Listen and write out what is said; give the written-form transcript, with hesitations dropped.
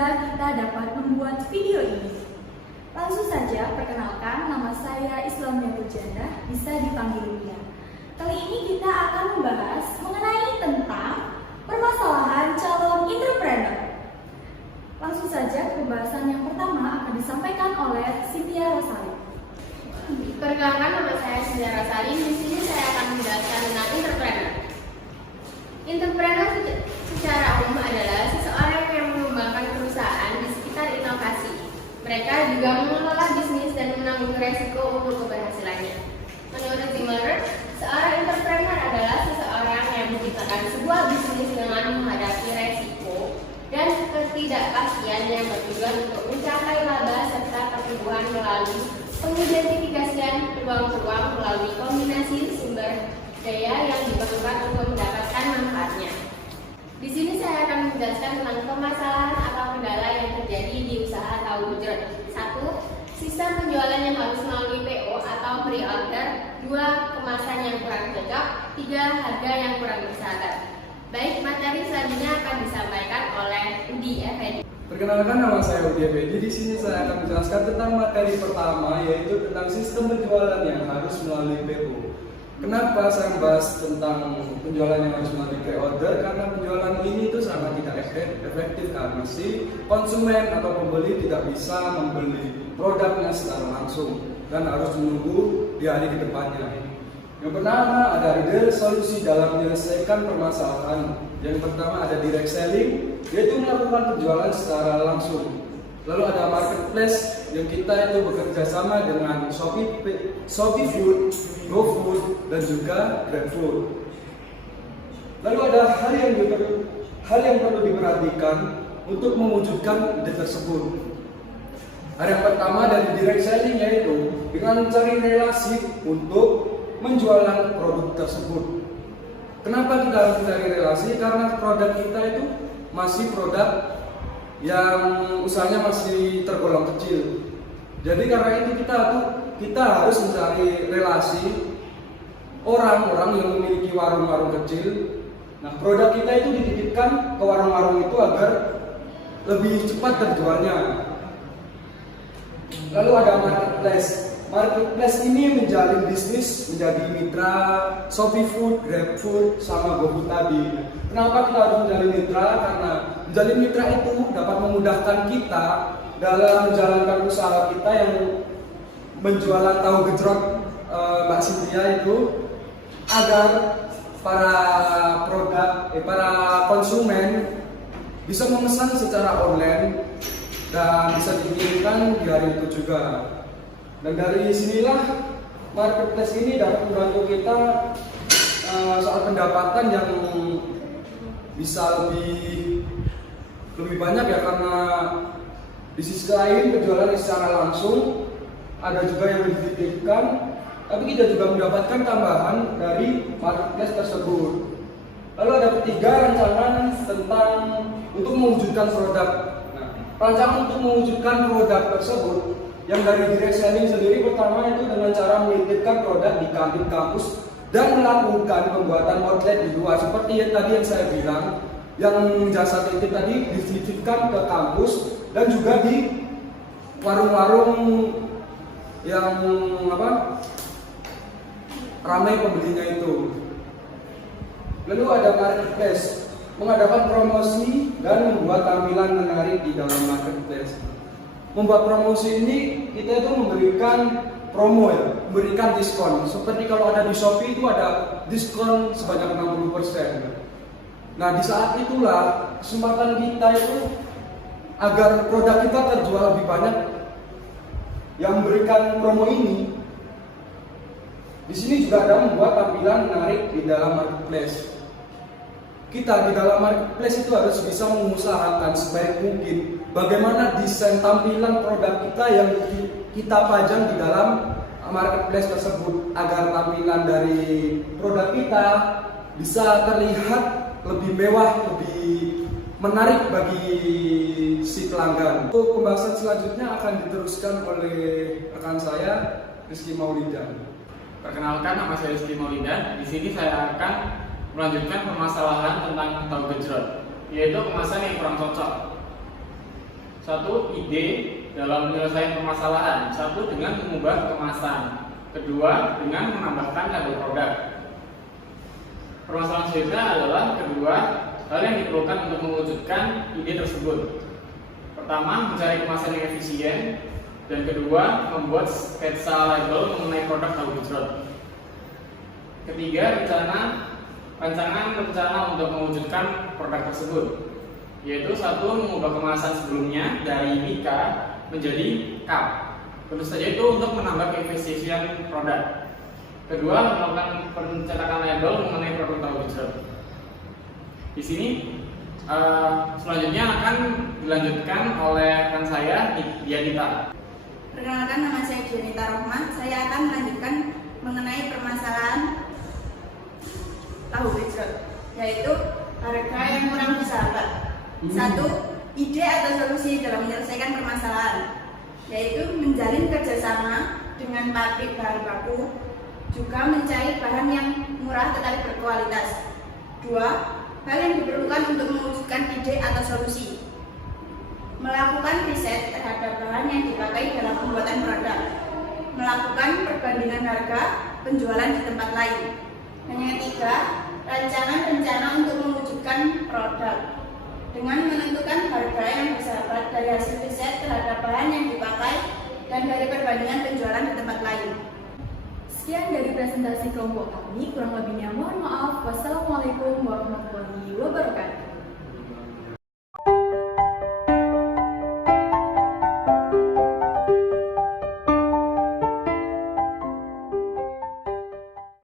sehingga kita dapat membuat video ini. Langsung saja, perkenalkan, nama saya Islamia Pujanda, bisa dipanggil Lia. Kali ini kita akan membahas mengenai tentang permasalahan calon entrepreneur. Langsung saja, pembahasan yang pertama akan disampaikan oleh Cynthia Rosali. Perkenalkan, nama saya Cynthia Rosali. Di sini saya akan menjelaskan tentang entrepreneur. Entrepreneur secara umum adalah seseorang yang mengembangkan perusahaan di sekitar inovasi. Mereka juga mengelola bisnis dan menanggung resiko untuk keberhasilannya. Menurut Zimmer, seorang entrepreneur adalah seseorang yang menciptakan sebuah bisnis dengan menghadapi resiko dan ketidakpastian yang bertujuan untuk mencapai laba serta pertumbuhan melalui pengidentifikasian peluang-peluang melalui kombinasi sumber daya yang diperlukan untuk mendapatkan manfaatnya. Di sini saya akan menjelaskan tentang permasalahan atau kendala yang terjadi di usaha tahu gejrot. 1. Sistem penjualan yang harus melalui PO atau pre-order. 2. Kemasan yang kurang cocok. 3. Harga yang kurang bersahabat. Baik, materi selanjutnya akan disampaikan oleh Udi Effendi. Perkenalkan, nama saya Udi Effendi. Di sini saya akan menjelaskan tentang materi pertama, yaitu tentang sistem penjualan yang harus melalui PO. Kenapa saya membahas tentang penjualan yang harus melalui pre-order? Karena penjualan ini itu sangat tidak efektif karena si konsumen atau pembeli tidak bisa membeli produknya secara langsung dan harus menunggu di hari kedepannya. Yang pertama ada real solusi dalam menyelesaikan permasalahan. Yang pertama ada direct selling, yaitu melakukan penjualan secara langsung. Lalu ada marketplace yang kita itu bekerja sama dengan Shopee Food, GoFood, dan juga GrabFood. Lalu ada hal yang perlu diperhatikan untuk mewujudkan ide tersebut. Ada yang pertama dari direct selling, yaitu dengan mencari relasi untuk menjualan produk tersebut. Kenapa kita harus mencari relasi? Karena produk kita itu masih produk yang usahanya masih tergolong kecil. Jadi karena itu kita harus mencari relasi orang-orang yang memiliki warung-warung kecil. Nah, produk kita itu dititipkan ke warung-warung itu agar lebih cepat terjualnya. Lalu ada marketplace. Marketplace ini menjalin bisnis menjadi mitra Shopee Food, GrabFood, sama GoFood tadi. Kenapa kita harus menjalin mitra? Karena menjalin mitra itu dapat memudahkan kita dalam menjalankan usaha kita yang menjualan tahu gejrot Mbak Cynthia itu, agar para konsumen bisa memesan secara online dan bisa dikirimkan di hari itu juga. Dan dari sinilah marketplace ini dapat membantu kita soal pendapatan yang bisa lebih banyak ya, karena di sisi lain penjualan secara langsung ada juga yang dititipkan, tapi kita juga mendapatkan tambahan dari marketplace tersebut. Lalu ada ketiga, rancangan tentang untuk mewujudkan produk. Nah, rancangan untuk mewujudkan produk tersebut yang dari direct selling sendiri, pertama itu dengan cara menitipkan produk di kantin kampus dan melakukan pembuatan outlet di luar. Seperti yang tadi yang saya bilang, yang jasa titip tadi dititipkan ke kampus dan juga di warung-warung yang ramai pembelinya itu. Lalu ada marketplace, mengadakan promosi dan membuat tampilan menarik di dalam marketplace. Membuat promosi ini kita itu memberikan promo ya, memberikan diskon. Seperti kalau ada di Shopee itu ada diskon sebanyak 60%. Nah, di saat itulah kesempatan kita itu agar produk kita terjual lebih banyak. Yang memberikan promo ini di sini juga ada membuat tampilan menarik di dalam marketplace. Kita di dalam marketplace itu harus bisa mengusahakan sebaik mungkin bagaimana desain tampilan produk kita yang kita pajang di dalam marketplace tersebut, agar tampilan dari produk kita bisa terlihat lebih mewah, lebih menarik bagi si pelanggan. Untuk pembahasan selanjutnya akan diteruskan oleh rekan saya, Rizky Maulida. Perkenalkan, nama saya Rizky Maulida. Di sini saya akan melanjutkan permasalahan tentang tahu gejrot, yaitu kemasan yang kurang cocok. Satu, ide dalam menyelesaikan permasalahan. Satu, dengan mengubah kemasan. Kedua, dengan menambahkan label produk. Permasalahan selanjutnya adalah kedua hal yang diperlukan untuk mewujudkan ide tersebut. Pertama, mencari kemasan yang efisien, dan kedua, membuat sketsa label mengenai produk tahu gejrot. Ketiga, rancangan rencana untuk mewujudkan produk tersebut, yaitu satu, mengubah kemasan sebelumnya dari Mika menjadi cup. Tentu saja itu untuk menambah keefisiensian produk. Kedua, melakukan pencetakan label mengenai produk tahu gejrot. Di sini selanjutnya akan dilanjutkan oleh rekan saya, Dianita. Perkenalkan, nama saya Dianita Rohmah. Saya akan melanjutkan mengenai permasalahan tahu gejrot, yaitu harga yang kurang bersahabat. Satu, ide atau solusi dalam menyelesaikan permasalahan, yaitu menjalin kerjasama dengan pabrik bahan baku, juga mencari bahan yang murah tetapi berkualitas. Dua, hal yang diperlukan untuk mewujudkan ide atau solusi: melakukan riset terhadap bahan yang dipakai dalam pembuatan produk, melakukan perbandingan harga penjualan di tempat lain. Dan yang ketiga, rancangan rencana untuk mewujudkan produk dengan menentukan harga yang bersahabat dari hasil riset terhadap bahan yang dipakai dan dari perbandingan penjualan di tempat lain. Sekian dari presentasi kelompok kami, kurang lebihnya mohon maaf. Wassalamualaikum warahmatullahi wabarakatuh.